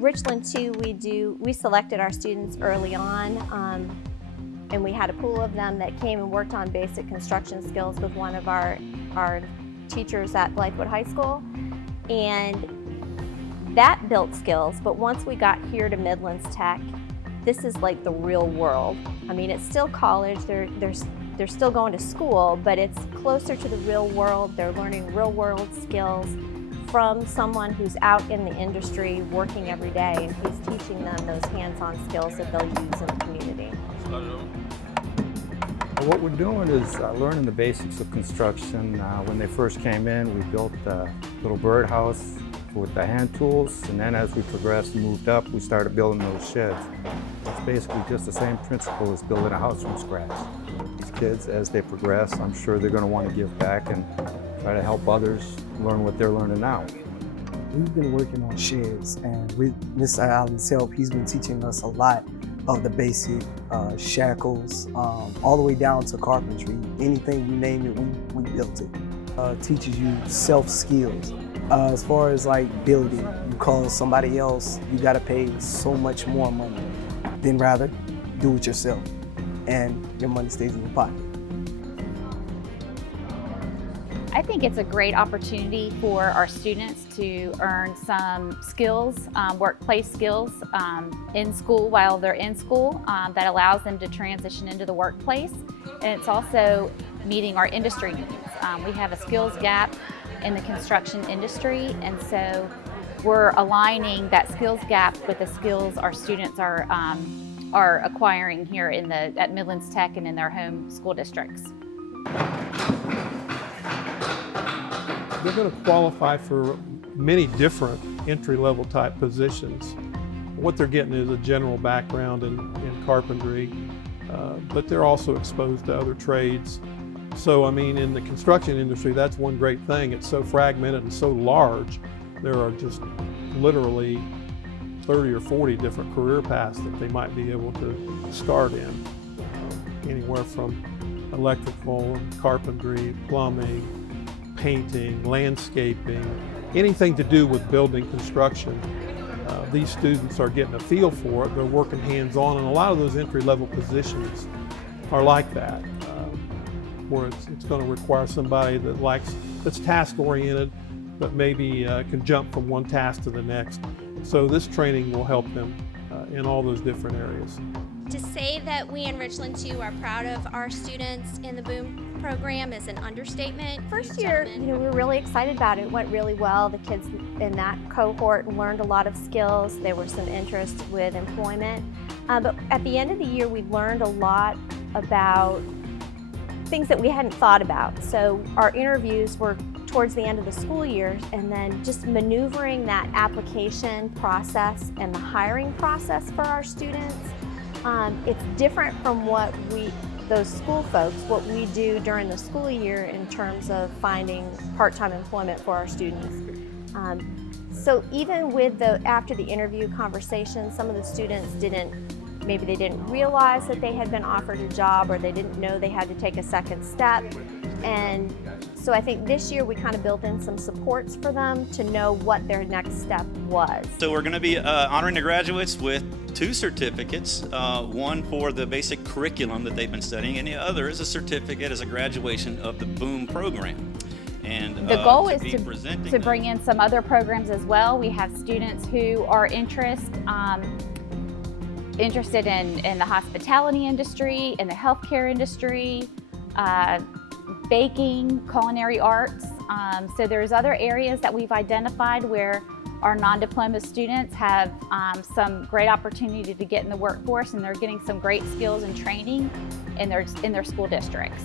Richland too, we selected our students early on, and we had a pool of them that came and worked on basic construction skills with one of our teachers at Blythewood High School, and that built skills. But once we got here to Midlands Tech, this is like the real world. I mean, it's still college, they're still going to school, but it's closer to the real world. They're learning real world skills from someone who's out in the industry working every day, and he's teaching them those hands-on skills that they'll use in the community. What we're doing is learning the basics of construction. When they first came in, we built a little birdhouse with the hand tools, and then as we progressed and moved up, we started building those sheds. It's basically just the same principle as building a house from scratch. These kids, as they progress, I'm sure they're going to want to give back and try to help others learn what they're learning now. We've been working on sheds, and with Mr. Allen's help, he's been teaching us a lot of the basic shackles, all the way down to carpentry. Anything you name it, we built it. Teaches you self-skills. As far as like building, you call somebody else, you gotta pay so much more money. Then rather do it yourself, and your money stays in your pocket. I think it's a great opportunity for our students to earn some skills, workplace skills in school while they're in school that allows them to transition into the workplace. And it's also meeting our industry needs. We have a skills gap in the construction industry, and so we're aligning that skills gap with the skills our students are acquiring here at Midlands Tech and in their home school districts. They're going to qualify for many different entry-level type positions. What they're getting is a general background in carpentry, but they're also exposed to other trades. So, I mean, in the construction industry, that's one great thing. It's so fragmented and so large. There are just literally 30 or 40 different career paths that they might be able to start in. Anywhere from electrical, carpentry, plumbing, painting, landscaping, anything to do with building construction. These students are getting a feel for it. They're working hands-on, and a lot of those entry-level positions are like that, where it's going to require somebody that's task-oriented, but maybe can jump from one task to the next. So this training will help them in all those different areas. To say that we in Richland too are proud of our students in the BOOM program is an understatement. First year, we were really excited about it. It went really well. The kids in that cohort learned a lot of skills. There was some interest with employment. But at the end of the year, we learned a lot about things that we hadn't thought about. So our interviews were towards the end of the school year, and then just maneuvering that application process and the hiring process for our students. It's different from those school folks, what we do during the school year in terms of finding part-time employment for our students. So even with after the interview conversation, some of the students maybe they didn't realize that they had been offered a job, or they didn't know they had to take a second step. And so I think this year we kind of built in some supports for them to know what their next step was. So we're going to be honoring the graduates with 2 certificates, one for the basic curriculum that they've been studying, and the other is a certificate as a graduation of the BOOM program. And the goal is to bring in some other programs as well. We have students who are interested in the hospitality industry, in the healthcare industry, baking, culinary arts. So there's other areas that we've identified where our non-diploma students have some great opportunity to get in the workforce, and they're getting some great skills and training in their school districts.